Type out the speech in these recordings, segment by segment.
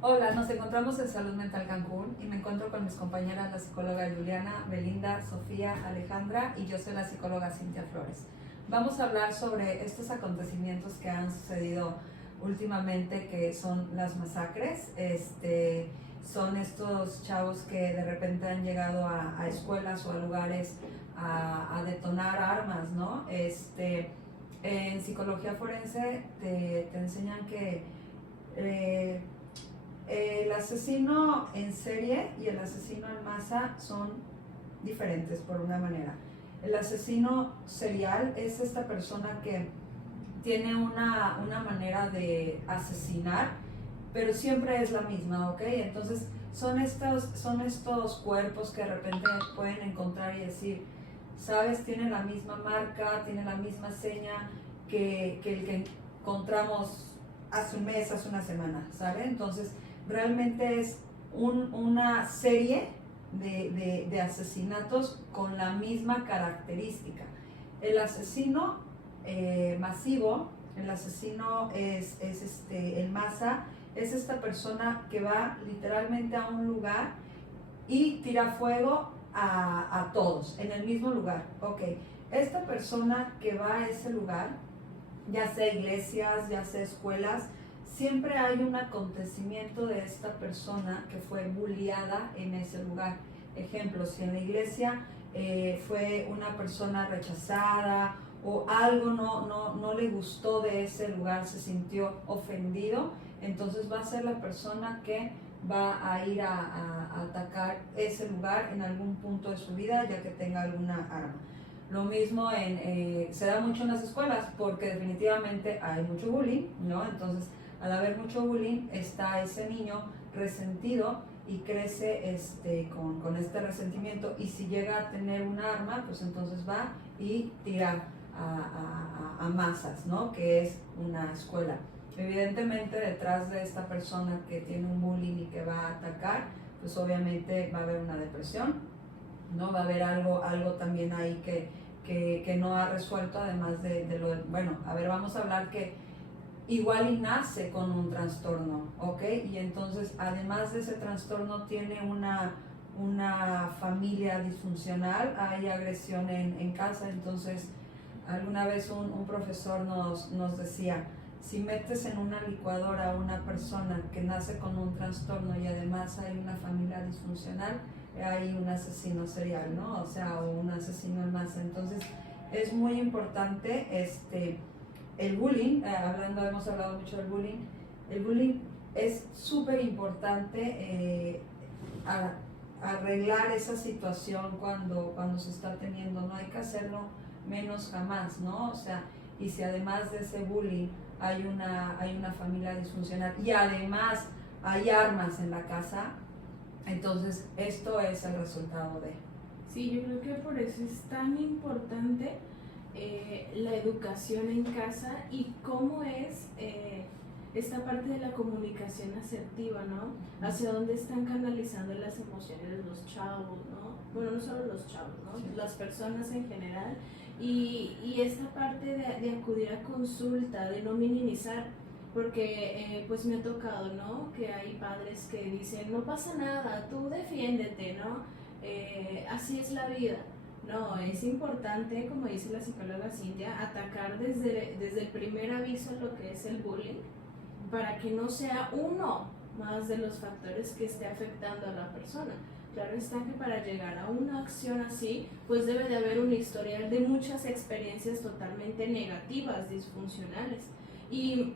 Hola, nos encontramos en Salud Mental Cancún y me encuentro con mis compañeras, la psicóloga Juliana, Belinda, Sofía, Alejandra y yo soy la psicóloga Cintia Flores. Vamos a hablar sobre estos acontecimientos que han sucedido últimamente, que son las masacres. Son estos chavos que de repente han llegado a escuelas o a lugares a detonar armas, ¿no? En psicología forense te enseñan que eh, el asesino en serie y el asesino en masa son diferentes por una manera. El asesino serial es esta persona que tiene una manera de asesinar, pero siempre es la misma, ¿ok? Entonces son estos cuerpos que de repente pueden encontrar y decir, ¿sabes? Tiene la misma marca, tiene la misma seña que el que encontramos hace un mes, hace una semana, ¿sale? Entonces realmente es una serie de asesinatos con la misma característica. El asesino masivo, el asesino es el masa, es esta persona que va literalmente a un lugar y tira fuego a todos en el mismo lugar. Ok, esta persona que va a ese lugar, ya sea iglesias, ya sea escuelas, siempre hay un acontecimiento de esta persona que fue bulliada en ese lugar. Ejemplo, si en la iglesia fue una persona rechazada o algo no le gustó de ese lugar, se sintió ofendido, entonces va a ser la persona que va a ir a atacar ese lugar en algún punto de su vida, ya que tenga alguna arma. Lo mismo se da mucho en las escuelas porque definitivamente hay mucho bullying, ¿no? Entonces, al haber mucho bullying, está ese niño resentido y crece con este resentimiento, y si llega a tener un arma, pues entonces va y tira a masas, ¿no? Que es una escuela. Evidentemente, detrás de esta persona que tiene un bullying y que va a atacar, pues obviamente va a haber una depresión, ¿no? Va a haber algo también ahí que no ha resuelto, además de lo de, bueno, a ver, vamos a hablar que igual y nace con un trastorno, ¿ok? Y entonces, además de ese trastorno, tiene una familia disfuncional, hay agresión en casa. Entonces, alguna vez un profesor nos decía, si metes en una licuadora a una persona que nace con un trastorno y además hay una familia disfuncional, hay un asesino serial, ¿no? O sea, o un asesino en masa. Entonces, es muy importante el bullying. Hemos hablado mucho del bullying. El bullying es súper importante arreglar esa situación cuando se está teniendo. No hay que hacerlo menos jamás, ¿no? O sea, y si además de ese bullying hay una familia disfuncional y además hay armas en la casa, entonces esto es el resultado de... Sí, yo creo que por eso es tan importante la educación en casa y cómo es esta parte de la comunicación asertiva, ¿no? Hacia dónde están canalizando las emociones de los chavos, ¿no? Bueno, no solo los chavos, ¿no? Sí. Las personas en general. Y esta parte de acudir a consulta, de no minimizar, porque pues me ha tocado, ¿no? Que hay padres que dicen, no pasa nada, tú defiéndete, ¿no? Así es la vida. No, es importante, como dice la psicóloga Cintia, atacar desde el primer aviso lo que es el bullying, para que no sea uno más de los factores que esté afectando a la persona. Claro está que para llegar a una acción así, pues debe de haber un historial de muchas experiencias totalmente negativas, disfuncionales. Y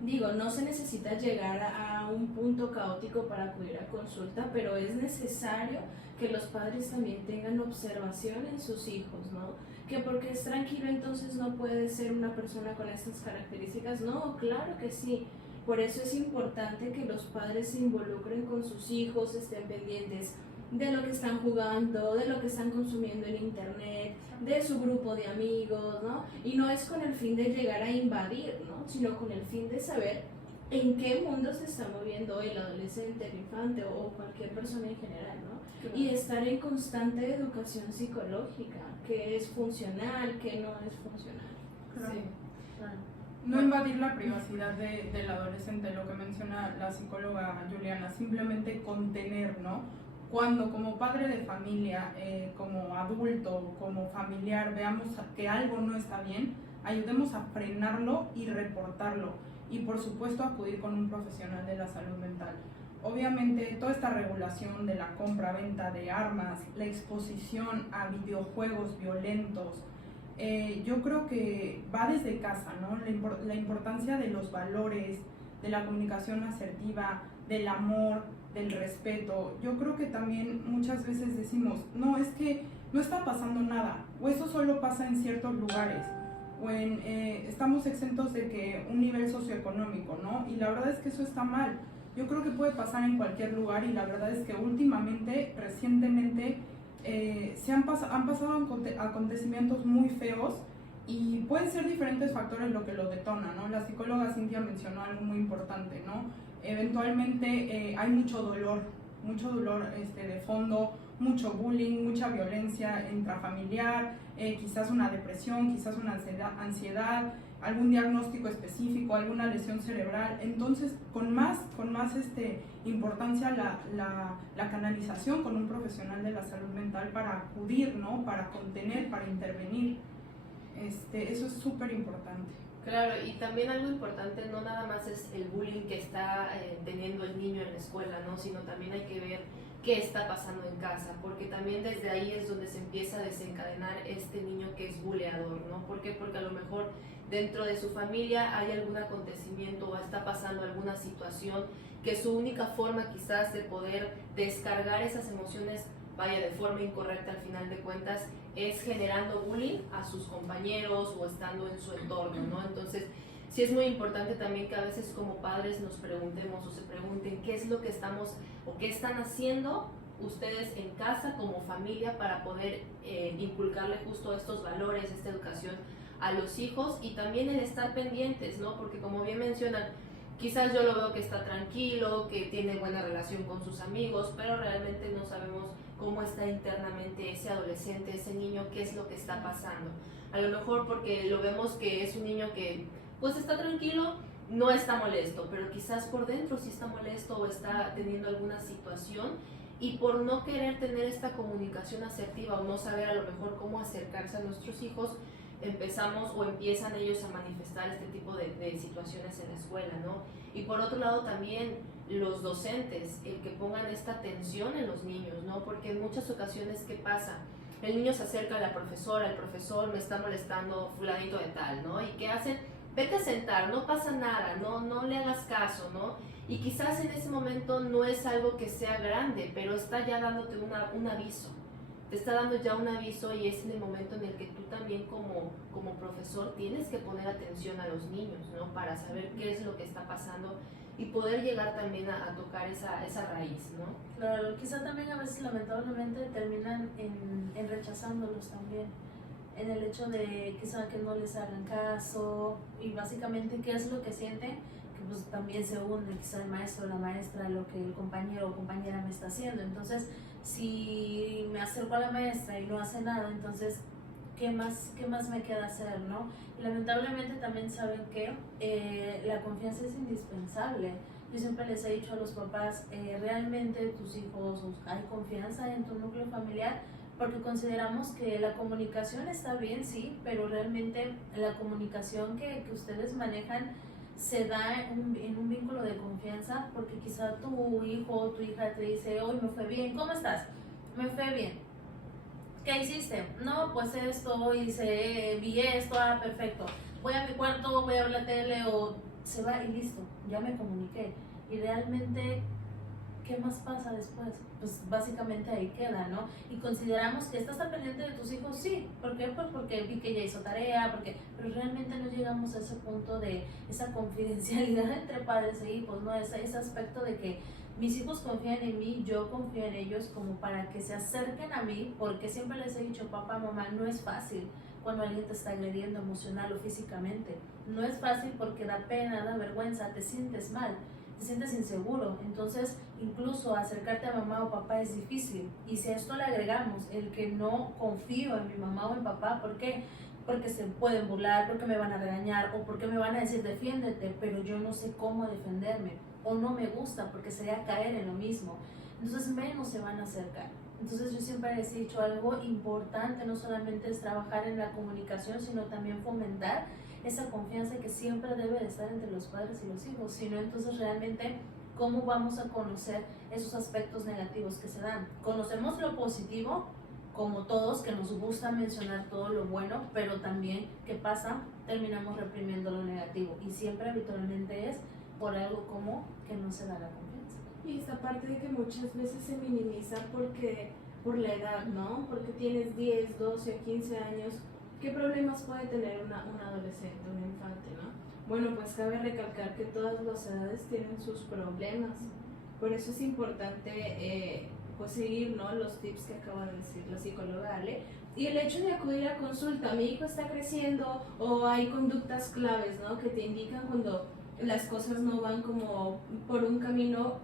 digo, no se necesita llegar a un punto caótico para acudir a consulta, pero es necesario que los padres también tengan observación en sus hijos, ¿no? Que porque es tranquilo entonces no puede ser una persona con estas características. No, claro que sí. Por eso es importante que los padres se involucren con sus hijos, estén pendientes de lo que están jugando, de lo que están consumiendo en internet, de su grupo de amigos, ¿no? Y no es con el fin de llegar a invadir, ¿no? Sino con el fin de saber en qué mundo se está moviendo hoy el adolescente, el infante o cualquier persona en general, ¿no? Claro. Y estar en constante educación psicológica, que es funcional, que no es funcional. Claro. Sí, claro. No invadir la privacidad del adolescente, lo que menciona la psicóloga Juliana, simplemente contener, ¿no? Cuando como padre de familia, como adulto, como familiar, veamos que algo no está bien, ayudemos a frenarlo y reportarlo. Y por supuesto acudir con un profesional de la salud mental. Obviamente toda esta regulación de la compra-venta de armas, la exposición a videojuegos violentos, yo creo que va desde casa, ¿no? La importancia de los valores, de la comunicación asertiva, del amor, del respeto. Yo creo que también muchas veces decimos, no, es que no está pasando nada, o eso solo pasa en ciertos lugares, o estamos exentos de que un nivel socioeconómico, ¿no? Y la verdad es que eso está mal. Yo creo que puede pasar en cualquier lugar y la verdad es que últimamente, recientemente, han pasado acontecimientos muy feos y pueden ser diferentes factores lo que lo detona, ¿no? La psicóloga Cintia mencionó algo muy importante, ¿no? Eventualmente hay mucho dolor de fondo, mucho bullying, mucha violencia intrafamiliar, quizás una depresión, quizás una ansiedad, algún diagnóstico específico, alguna lesión cerebral. Entonces, con más importancia la canalización con un profesional de la salud mental para acudir, ¿no? Para contener, para intervenir. Eso es súper importante. Claro, y también algo importante no nada más es el bullying que está teniendo el niño en la escuela, ¿no? Sino también hay que ver qué está pasando en casa, porque también desde ahí es donde se empieza a desencadenar este niño que es buleador, ¿no? ¿Por qué? Porque a lo mejor dentro de su familia hay algún acontecimiento o está pasando alguna situación que su única forma quizás de poder descargar esas emociones, vaya, de forma incorrecta al final de cuentas, es generando bullying a sus compañeros o estando en su entorno, ¿no? Entonces, sí es muy importante también que a veces como padres nos preguntemos o se pregunten qué es lo que estamos o qué están haciendo ustedes en casa como familia para poder inculcarle justo estos valores, esta educación a los hijos y también el estar pendientes, ¿no? Porque como bien mencionan, quizás yo lo veo que está tranquilo, que tiene buena relación con sus amigos, pero realmente no sabemos cómo está internamente ese adolescente, ese niño, qué es lo que está pasando. A lo mejor porque lo vemos que es un niño que pues está tranquilo, no está molesto, pero quizás por dentro sí está molesto o está teniendo alguna situación y por no querer tener esta comunicación asertiva o no saber a lo mejor cómo acercarse a nuestros hijos, empezamos o empiezan ellos a manifestar este tipo de situaciones en la escuela, ¿no? Y por otro lado también los docentes, el que pongan esta atención en los niños, ¿no? Porque en muchas ocasiones, ¿qué pasa? El niño se acerca a la profesora, el profesor me está molestando fulanito de tal, ¿no? ¿Y qué hacen? Vete a sentar, no pasa nada, no le hagas caso, ¿no? Y quizás en ese momento no es algo que sea grande, pero está ya dándote un aviso. Te está dando ya un aviso y es en el momento en el que tú también como profesor tienes que poner atención a los niños, ¿no? Para saber qué es lo que está pasando y poder llegar también a tocar esa raíz, ¿no? Claro, quizá también a veces lamentablemente terminan en rechazándolos también, en el hecho de quizá que no les hagan caso y básicamente qué es lo que sienten, que pues también se hunde quizá el maestro o la maestra lo que el compañero o compañera me está haciendo. Entonces, si me acerco a la maestra y no hace nada, entonces ¿qué más me queda hacer, no? Y lamentablemente también saben que la confianza es indispensable. Yo siempre les he dicho a los papás, realmente tus hijos, hay confianza en tu núcleo familiar, porque consideramos que la comunicación está bien, sí, pero realmente la comunicación que ustedes manejan se da en un vínculo de confianza, porque quizá tu hijo o tu hija te dice, hoy me fue bien, ¿cómo estás? Me fue bien. ¿Qué hiciste? No, pues esto, vi esto, perfecto. Voy a mi cuarto, voy a ver la tele o se va y listo, ya me comuniqué. Y realmente, ¿qué más pasa después? Pues básicamente ahí queda, ¿no? Y consideramos que estás al pendiente de tus hijos, sí. ¿Por qué? Pues porque vi que ella hizo tarea, pero realmente no llegamos a ese punto de esa confidencialidad entre padres e hijos, ¿no? Ese aspecto de que mis hijos confían en mí, yo confío en ellos como para que se acerquen a mí, porque siempre les he dicho, papá, mamá, no es fácil cuando alguien te está agrediendo emocional o físicamente. No es fácil porque da pena, da vergüenza, te sientes mal, te sientes inseguro. Entonces, incluso acercarte a mamá o papá es difícil. Y si a esto le agregamos el que no confío en mi mamá o en papá, ¿por qué? porque se pueden burlar, porque me van a regañar o porque me van a decir defiéndete, pero yo no sé cómo defenderme o no me gusta porque sería caer en lo mismo. Entonces menos se van a acercar. Entonces yo siempre les he dicho algo importante, no solamente es trabajar en la comunicación, sino también fomentar esa confianza que siempre debe de estar entre los padres y los hijos, sino entonces realmente cómo vamos a conocer esos aspectos negativos que se dan. Conocemos lo positivo, como todos, que nos gusta mencionar todo lo bueno, pero también, ¿qué pasa? Terminamos reprimiendo lo negativo y siempre habitualmente es por algo como que no se da la confianza. Y esta parte de que muchas veces se minimiza por la edad, ¿no? Porque tienes 10, 12, 15 años, ¿qué problemas puede tener un adolescente, un infante, no? Bueno, pues cabe recalcar que todas las edades tienen sus problemas. Por eso es importante pues seguir, ¿no?, los tips que acaba de decir la psicóloga Ale. Y el hecho de acudir a consulta, mi hijo está creciendo, o hay conductas claves, ¿no?, que te indican cuando las cosas no van como por un camino,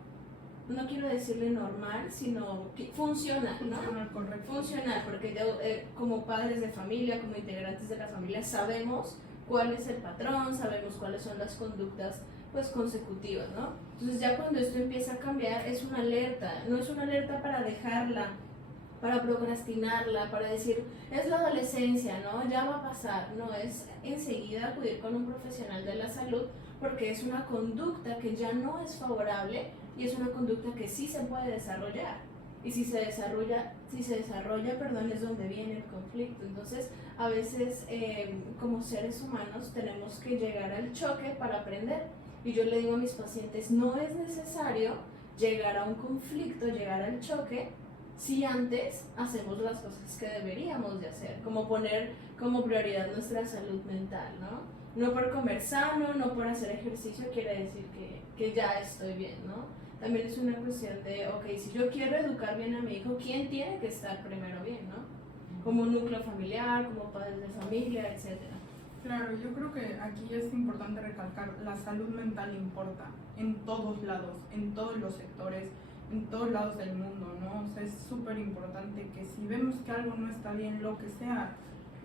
no quiero decirle normal, sino que funciona, ¿no? Funcional, correcto. Funcional, porque como padres de familia, como integrantes de la familia, sabemos cuál es el patrón, sabemos cuáles son las conductas pues consecutivas, ¿no? Entonces ya cuando esto empieza a cambiar es una alerta, no es una alerta para dejarla, para procrastinarla, para decir, es la adolescencia, ¿no? Ya va a pasar, no, es enseguida acudir con un profesional de la salud porque es una conducta que ya no es favorable y es una conducta que sí se puede desarrollar. Y si se desarrolla, perdón, es donde viene el conflicto. Entonces, a veces como seres humanos tenemos que llegar al choque para aprender. Y yo le digo a mis pacientes, no es necesario llegar a un conflicto, llegar al choque, si antes hacemos las cosas que deberíamos de hacer, como poner como prioridad nuestra salud mental, ¿no? No por comer sano, no por hacer ejercicio quiere decir que ya estoy bien, ¿no? También es una cuestión de, ok, si yo quiero educar bien a mi hijo, ¿quién tiene que estar primero bien, no? Como un núcleo familiar, como padres de familia, etcétera. Claro, yo creo que aquí es importante recalcar, la salud mental importa en todos lados, en todos los sectores, en todos lados del mundo, ¿no? O sea, es súper importante que si vemos que algo no está bien, lo que sea,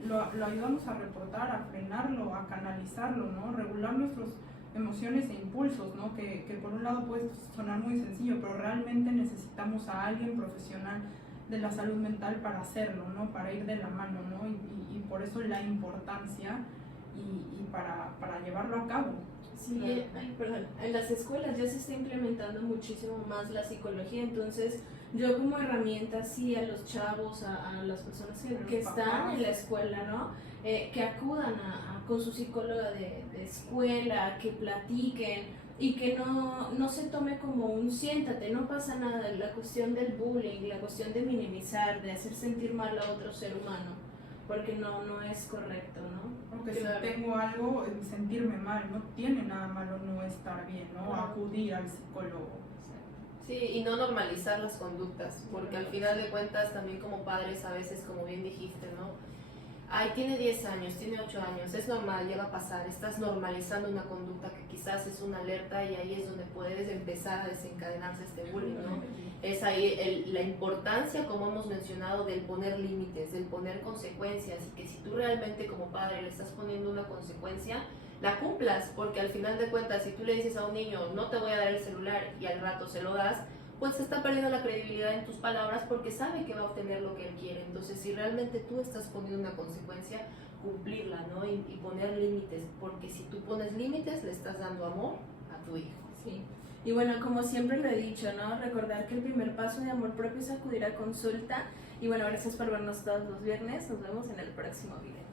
lo ayudamos a reportar, a frenarlo, a canalizarlo, ¿no? Regular nuestras emociones e impulsos, ¿no? Que por un lado puede sonar muy sencillo, pero realmente necesitamos a alguien profesional de la salud mental para hacerlo, ¿no? Para ir de la mano, ¿no? Y por eso la importancia y para llevarlo a cabo. Sí, perdón, en las escuelas ya se está implementando muchísimo más la psicología, entonces yo como herramienta sí a los chavos, a las personas que están en la escuela, ¿no? Que acudan con su psicóloga de escuela, que platiquen y que no se tome como un siéntate, no pasa nada, la cuestión del bullying, la cuestión de minimizar, de hacer sentir mal a otro ser humano, porque no es correcto, ¿no? Porque Claro. si tengo algo, sentirme mal, no tiene nada malo no estar bien, ¿no? Acudir al psicólogo. Sí, y no normalizar las conductas, porque al final de cuentas también como padres a veces, como bien dijiste, ¿no? Ay, tiene 10 años, tiene 8 años, es normal, ya va a pasar, estás normalizando una conducta que quizás es una alerta y ahí es donde puedes empezar a desencadenarse este bullying, ¿no? Es ahí la importancia, como hemos mencionado, del poner límites, del poner consecuencias y que si tú realmente como padre le estás poniendo una consecuencia, la cumplas, porque al final de cuentas, si tú le dices a un niño, no te voy a dar el celular y al rato se lo das, pues se está perdiendo la credibilidad en tus palabras porque sabe que va a obtener lo que él quiere. Entonces, si realmente tú estás poniendo una consecuencia, cumplirla, ¿no? Y poner límites, porque si tú pones límites, le estás dando amor a tu hijo. Sí. Y bueno, como siempre lo he dicho, ¿no? Recordar que el primer paso de amor propio es acudir a consulta. Y bueno, gracias por vernos todos los viernes. Nos vemos en el próximo video.